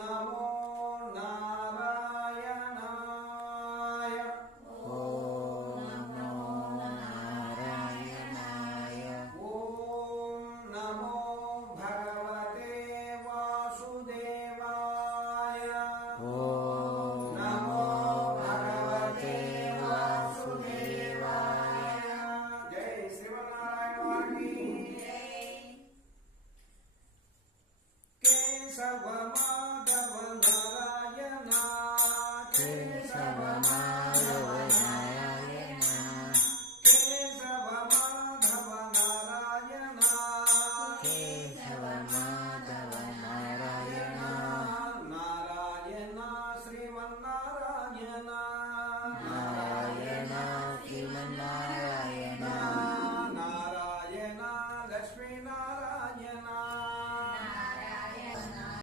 నమో నారాయణాయ. ఓం నమో నారాయణాయ. ఓం నమో భగవతే వాసుదేవాయ. ఓం నమో భగవతే వాసుదేవాయ. జై శ్రీమన్నారాయణ వారికి. కేశవ మాధవ